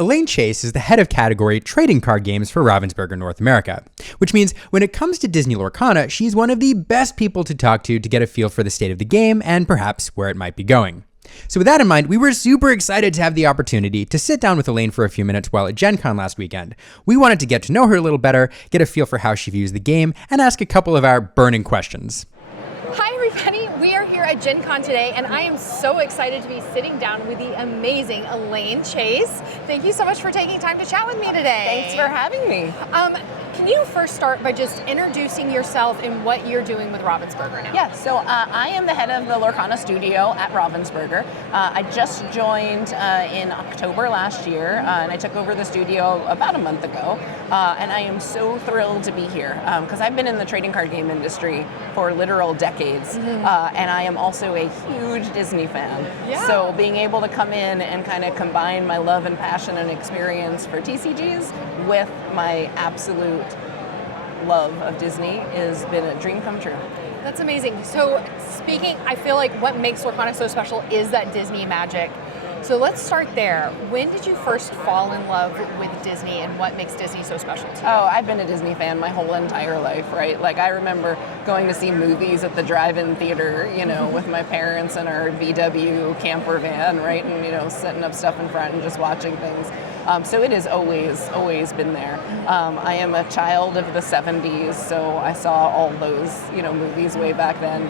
Elaine Chase is the head of category trading card games for Ravensburger North America, which means when it comes to Disney Lorcana, she's one of the best people to talk to get a feel for the state of the game and perhaps where it might be going. So with that in mind, we were super excited to have the opportunity to sit down with Elaine for a few minutes while at GenCon last weekend. We wanted to get to know her a little better, get a feel for how she views the game, and ask a couple of our burning questions. Hi everybody, we are here at GenCon today and I am so excited to be sitting down with the amazing Elaine Chase. Thank you so much for taking time to chat with me today. Thanks for having me. Can you first start by just introducing yourself and what you're doing with Ravensburger now? Yeah, so I am the head of the Lorcana studio at Ravensburger. I just joined in October last year and I took over the studio about a month ago. And I am so thrilled to be here because I've been in the trading card game industry for literal decades. And I am also a huge Disney fan. Yeah. So being able to come in and kind of combine my love and passion and experience for TCGs with my absolute love of Disney has been a dream come true. That's amazing. So speaking, I feel like what makes Lorcana so special is that Disney magic. So let's start there. When did you first fall in love with Disney and what makes Disney so special to you? Oh, I've been a Disney fan my whole entire life, right? Like I remember going to see movies at the drive-in theater, you know, with my parents in our VW camper van, right? And, you know, setting up stuff in front and just watching things. So it has always been there. I am a child of the 70s, so I saw all those, you know, movies way back then.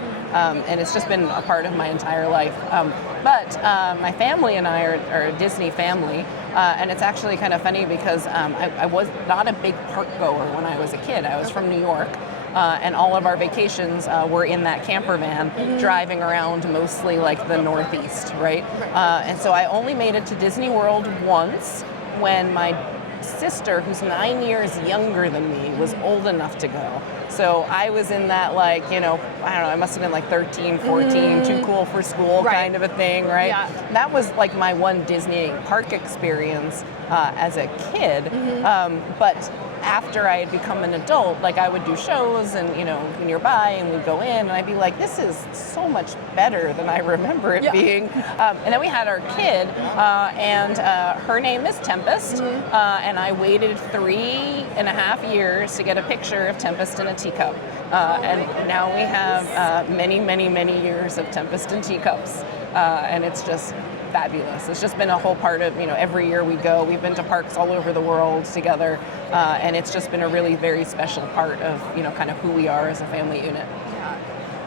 And it's just been a part of my entire life. But my family and I are a Disney family, and it's actually kind of funny because I was not a big park goer when I was a kid. I was from New York, and all of our vacations were in that camper van, driving around mostly like the Northeast, right? And so I only made it to Disney World once when my sister, who's 9 years younger than me, was old enough to go. So I was in that, like, you know, I don't know, I must have been like 13, 14, too cool for school kind of a thing, right? Yeah. That was like my one Disney park experience as a kid. But after I had become an adult, like I would do shows and, you know, nearby, and we'd go in and I'd be like, this is so much better than I remember it being. And then we had our kid and her name is Tempest, and I waited 3.5 years to get a picture of Tempest in a teacup. And now we have many years of Tempest in teacups, and it's just fabulous. It's just been a whole part of, you know, every year we go. We've been to parks all over the world together, and it's just been a really very special part of, you know, kind of who we are as a family unit. Yeah,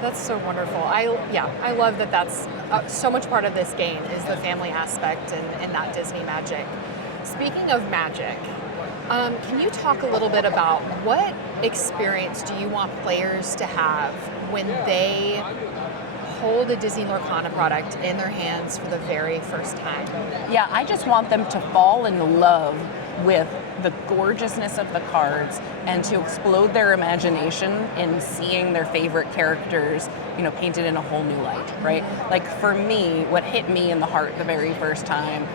that's so wonderful. I love that that's so much part of this game is the family aspect and that Disney magic. Speaking of magic, can you talk a little bit about what experience do you want players to have when they hold a Disney Lorcana product in their hands for the very first time? Yeah, I just want them to fall in love with the gorgeousness of the cards and to explode their imagination in seeing their favorite characters, you know, painted in a whole new light, right? Like for me, what hit me in the heart the very first time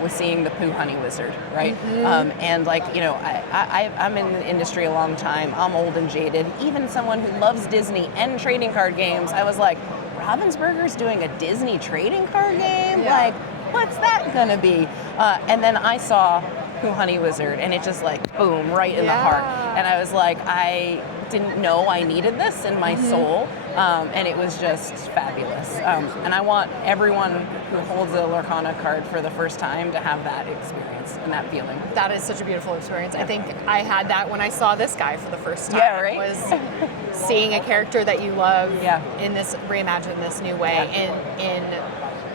was seeing the Pooh Honey Wizard, right? And like, you know, I'm in the industry a long time. I'm old and jaded. Even someone who loves Disney and trading card games, I was like, Ravensburger's doing a Disney trading card game? Like, what's that gonna be? And then I saw Pooh Honey Wizard, and it just like, boom, right in the heart. And I was like, I didn't know I needed this in my soul, and it was just fabulous. And I want everyone who holds a Lorcana card for the first time to have that experience and that feeling. That is such a beautiful experience. I think I had that when I saw this guy for the first time. Yeah, right? Was seeing a character that you love in this reimagined this new way in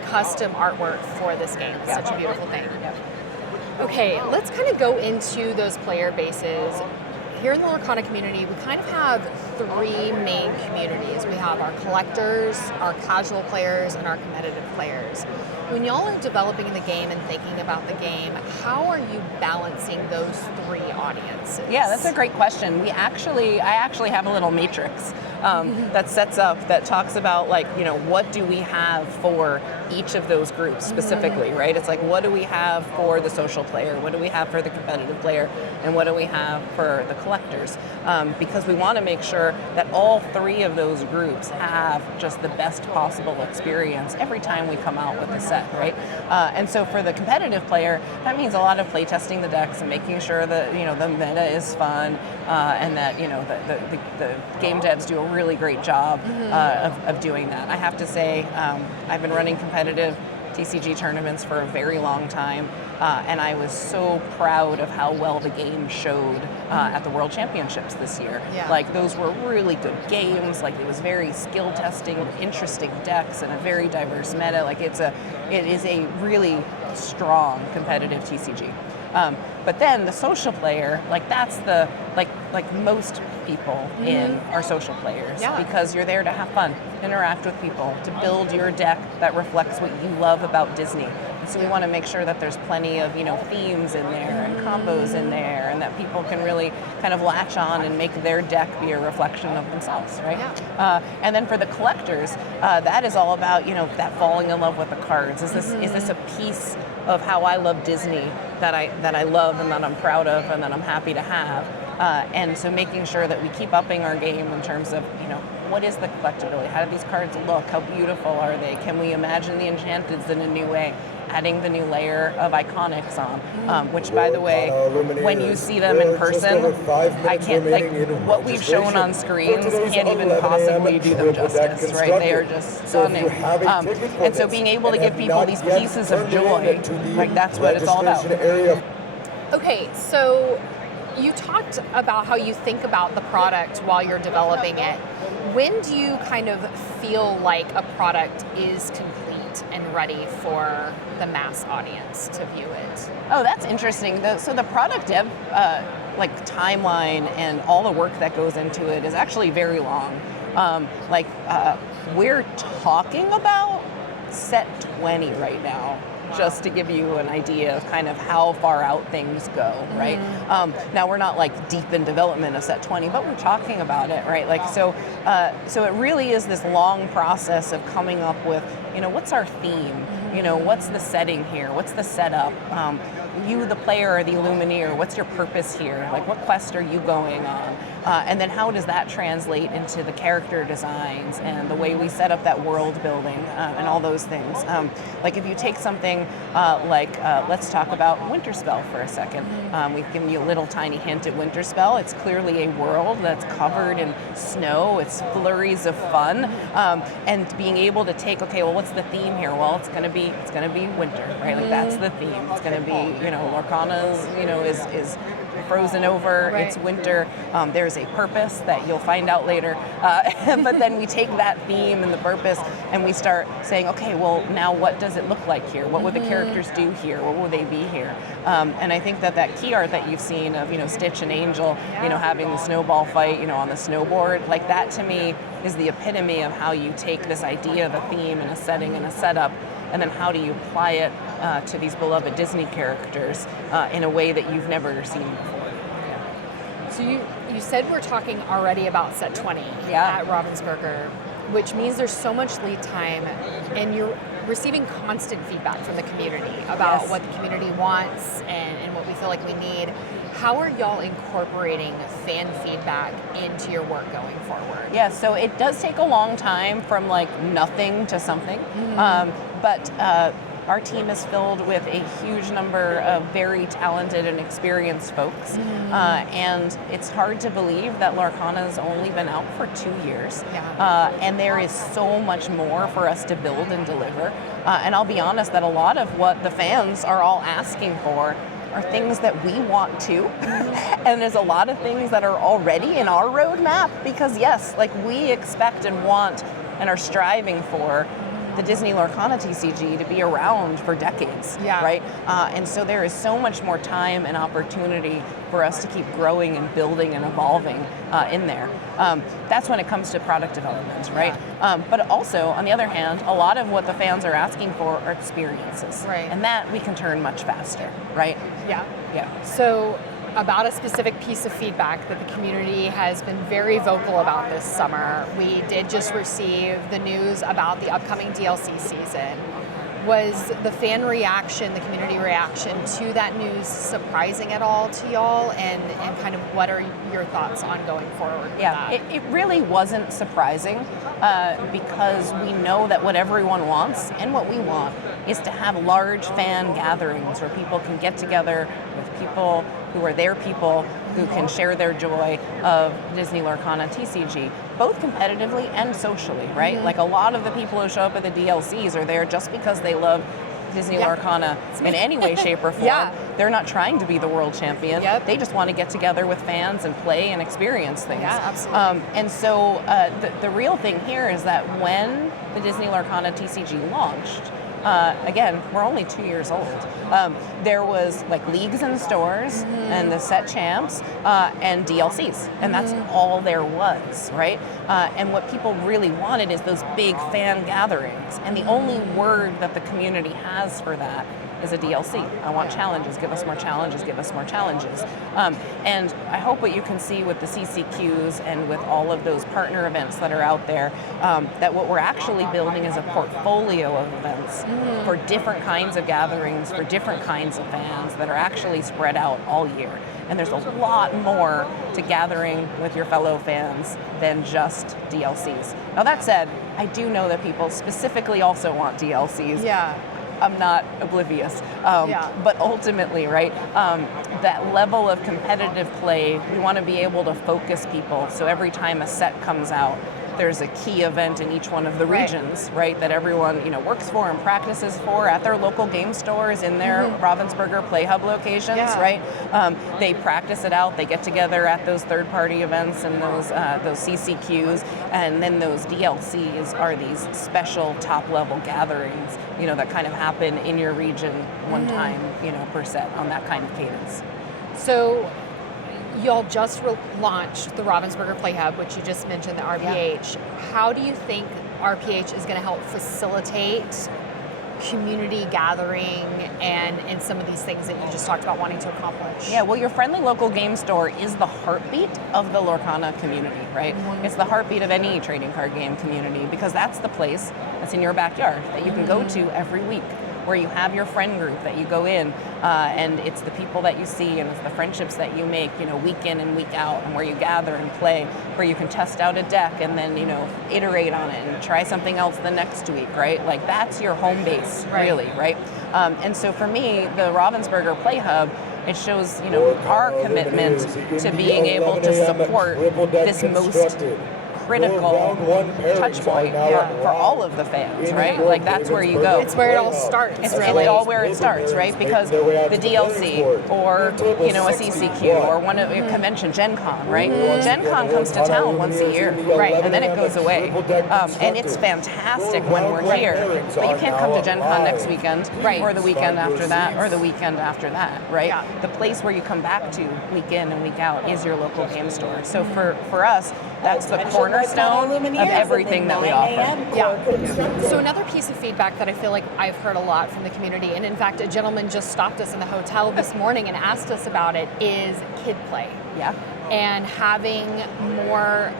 custom artwork for this game. It's such a beautiful thing. Okay, let's kind of go into those player bases. Here in the Lorcana community, we kind of have three main communities. We have our collectors, our casual players, and our competitive players. When y'all are developing the game and thinking about the game, how are you balancing those three audiences? Yeah, that's a great question. I actually have a little matrix that sets up, that talks about like, you know, what do we have for each of those groups specifically, right? It's like, what do we have for the social player? What do we have for the competitive player? And what do we have for the collectors? Because we want to make sure that all three of those groups have just the best possible experience every time we come out with a set, right? And so for the competitive player, that means a lot of play testing the decks and making sure that, you know, the meta is fun, and that, you know, the game devs do a really great job of doing that. I have to say, I've been running competitive TCG tournaments for a very long time, and I was so proud of how well the game showed at the World Championships this year. Yeah. Like, those were really good games. Like, it was very skill testing, interesting decks, and a very diverse meta. Like, it is a really strong competitive TCG. But then the social player, like, that's the like most people in are social players, because you're there to have fun, interact with people, to build your deck that reflects what you love about Disney. And so we want to make sure that there's plenty of, you know, themes in there and combos in there, and that people can really kind of latch on and make their deck be a reflection of themselves, right? Yeah. And then for the collectors, that is all about, you know, that falling in love with the cards. Is this a piece of how I love Disney that I love and that I'm proud of and that I'm happy to have? And so making sure that we keep upping our game in terms of, you know, what is the collectability? How do these cards look? How beautiful are they? Can we imagine the Enchanteds in a new way? Adding the new layer of iconics on, which, by the way, when you see them in person, I can't, like, what we've shown on screens can't even possibly do them justice, right? They are just stunning. And so being able to give people these pieces of joy, like, that's what it's all about. Okay, so you talked about how you think about the product while you're developing it. When do you kind of feel like a product is complete and ready for the mass audience to view it? Oh, that's interesting. So the product dev like timeline and all the work that goes into it is actually very long. We're talking about set 20 right now. Just to give you an idea of kind of how far out things go, right? Now, we're not like deep in development of set 20, but we're talking about it, right? Like, so it really is this long process of coming up with, you know, what's our theme? You know, what's the setting here? What's the setup? You, the player, or the Illumineer, what's your purpose here? Like, what quest are you going on? And then how does that translate into the character designs and the way we set up that world building and all those things? Like, if you take something let's talk about Winterspell for a second. We've given you a little tiny hint at Winterspell. It's clearly a world that's covered in snow. It's flurries of fun, and being able to take, okay, well, what's the theme here? Well, it's going to be winter, right? Like, that's the theme. It's going to be, you know, Lorcana's, you know, is frozen over. Right. It's winter. There's a purpose that you'll find out later. But then we take that theme and the purpose and we start saying, okay, well, now what does it look like here? What would the characters do here? What will they be here? And I think that key art that you've seen of, you know, Stitch and Angel, you know, having the snowball fight, you know, on the snowboard, like, that to me is the epitome of how you take this idea of a theme and a setting and a setup, and then how do you apply it to these beloved Disney characters in a way that you've never seen before. So you said we're talking already about set 20 at Ravensburger, which means there's so much lead time, and you're receiving constant feedback from the community about what the community wants and what we feel like we need. How are y'all incorporating fan feedback into your work going forward? Yeah, so it does take a long time from like nothing to something, but our team is filled with a huge number of very talented and experienced folks, and it's hard to believe that Lorcana's only been out for 2 years, and there is so much more for us to build and deliver, and I'll be honest that a lot of what the fans are all asking for are things that we want too, and there's a lot of things that are already in our roadmap, because yes, like, we expect and want and are striving for the Disney Lorcana TCG to be around for decades, right? And so there is so much more time and opportunity for us to keep growing and building and evolving in there. That's when it comes to product development, right? But also, on the other hand, a lot of what the fans are asking for are experiences, right? And that we can turn much faster, right? Yeah. So about a specific piece of feedback that the community has been very vocal about this summer. We did just receive the news about the upcoming DLC season. Was the fan reaction, the community reaction to that news surprising at all to y'all? And kind of what are your thoughts on going forward with that? It really wasn't surprising because we know that what everyone wants and what we want is to have large fan gatherings where people can get together with people who are their people, who can share their joy of Disney Lorcana TCG, both competitively and socially, right? Mm-hmm. Like a lot of the people who show up at the DLCs are there just because they love Disney Lorcana in any way, shape, or form. They're not trying to be the world champion. They just want to get together with fans and play and experience things. Yeah, absolutely. And so the real thing here is that when the Disney Lorcana TCG launched, again, we're only 2 years old. There was like leagues and stores and the set champs and DLCs, and that's all there was, right? And what people really wanted is those big fan gatherings, and the only word that the community has for that is a DLC. I want challenges, give us more challenges, give us more challenges. And I hope what you can see with the CCQs and with all of those partner events that are out there, that what we're actually building is a portfolio of events for different kinds of gatherings, for different kinds of fans that are actually spread out all year. And there's a lot more to gathering with your fellow fans than just DLCs. Now that said, I do know that people specifically also want DLCs. I'm not oblivious. But ultimately, right, that level of competitive play, we want to be able to focus people. So every time a set comes out, there's a key event in each one of the regions, right, that everyone works for and practices for at their local game stores, in their Ravensburger Play Hub locations, right? They practice it out. They get together at those third-party events and those CCQs, and then those DLCs are these special top-level gatherings, that kind of happen in your region one time, per set on that kind of cadence. So y'all just launched the Ravensburger Play Hub, which you just mentioned, the RPH. How do you think RPH is going to help facilitate community gathering and some of these things that you just talked about wanting to accomplish? Yeah, well, your friendly local game store is the heartbeat of the Lorcana community, right? It's the heartbeat of any trading card game community, because that's the place that's in your backyard that you can go to every week, where you have your friend group that you go in, and it's the people that you see and it's the friendships that you make, week in and week out, and where you gather and play, where you can test out a deck and then, iterate on it and try something else the next week, right? Like that's your home base, really, right? And so for me, the Ravensburger Play Hub, it shows, our commitment to being able to support this most critical touch point for all of the fans, right? Like that's where you go. It's where it all starts. It's really all where it starts, right? Because the DLC or a CCQ or one of a convention, GenCon, right? GenCon comes to town once a year, right? And then it goes away. And it's fantastic when we're here, but you can't come to GenCon next weekend, or the weekend after that, or the weekend after that, right? The place where you come back to week in and week out is your local game store. So for us, that's the cornerstone of everything that we offer. So another piece of feedback that I feel like I've heard a lot from the community, and in fact a gentleman just stopped us in the hotel this morning and asked us about it, is kid play. And having more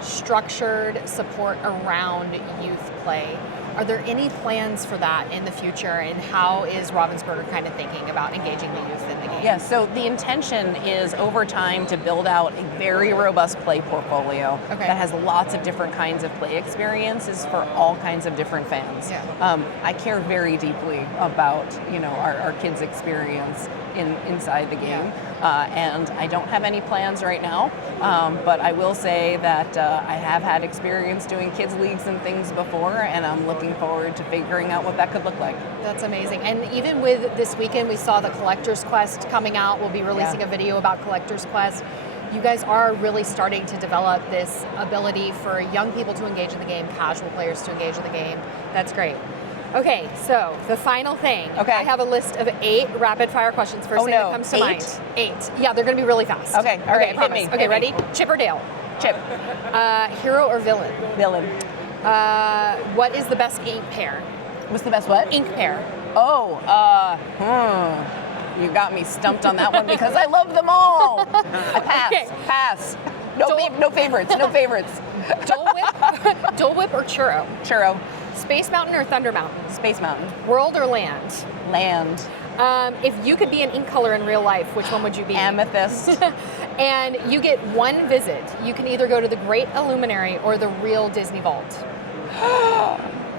structured support around youth play. Are there any plans for that in the future, and how is Ravensburger kind of thinking about engaging the youth in the game? Yeah, so the intention is over time to build out a very robust play portfolio that has lots of different kinds of play experiences for all kinds of different fans. I care very deeply about our kids' experience inside the game, and I don't have any plans right now, but I will say that I have had experience doing kids leagues and things before, and I'm looking forward to figuring out what that could look like. That's amazing. And even with this weekend, we saw the Collector's Quest coming out. We'll be releasing a video about Collector's Quest. You guys are really starting to develop this ability for young people to engage in the game, casual players to engage in the game. That's great. Okay, so the final thing. I have a list of 8 rapid fire questions. First thing that comes to mind. 8? Yeah, they're going to be really fast. Okay, all right, hit me. Okay, ready? Chip or Dale? Chip. Hero or villain? Villain. What is the best ink pair? What's the best what? Ink pair. You got me stumped on that one because I love them all. Pass. Okay. Pass. No favorites. No favorites. Dole Whip or Churro? Churro. Space Mountain or Thunder Mountain? Space Mountain. World or Land? Land. If you could be an ink color in real life, which one would you be? Amethyst. And you get one visit. You can either go to the Great Illuminary or the real Disney Vault.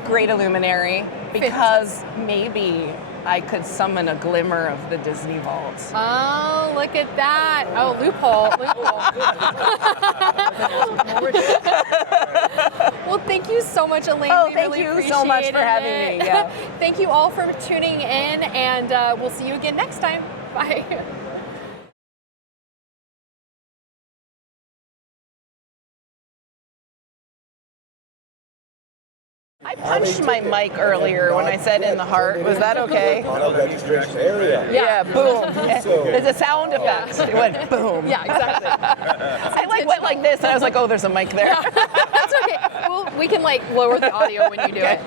Great Illuminary, because maybe I could summon a glimmer of the Disney Vault. Oh, look at that. Oh, loophole. Well, thank you so much, Elaine. Oh, we thank really you so much for appreciated having it. me. Yeah. Thank you all for tuning in, and we'll see you again next time. Bye. I punched my mic earlier when I said in the heart. Was that okay? Registration area. Yeah, boom. There's a sound effect. It went boom. Yeah, exactly. I went like this, and I was like, oh, there's a mic there. That's okay. Well, we can lower the audio when you do it.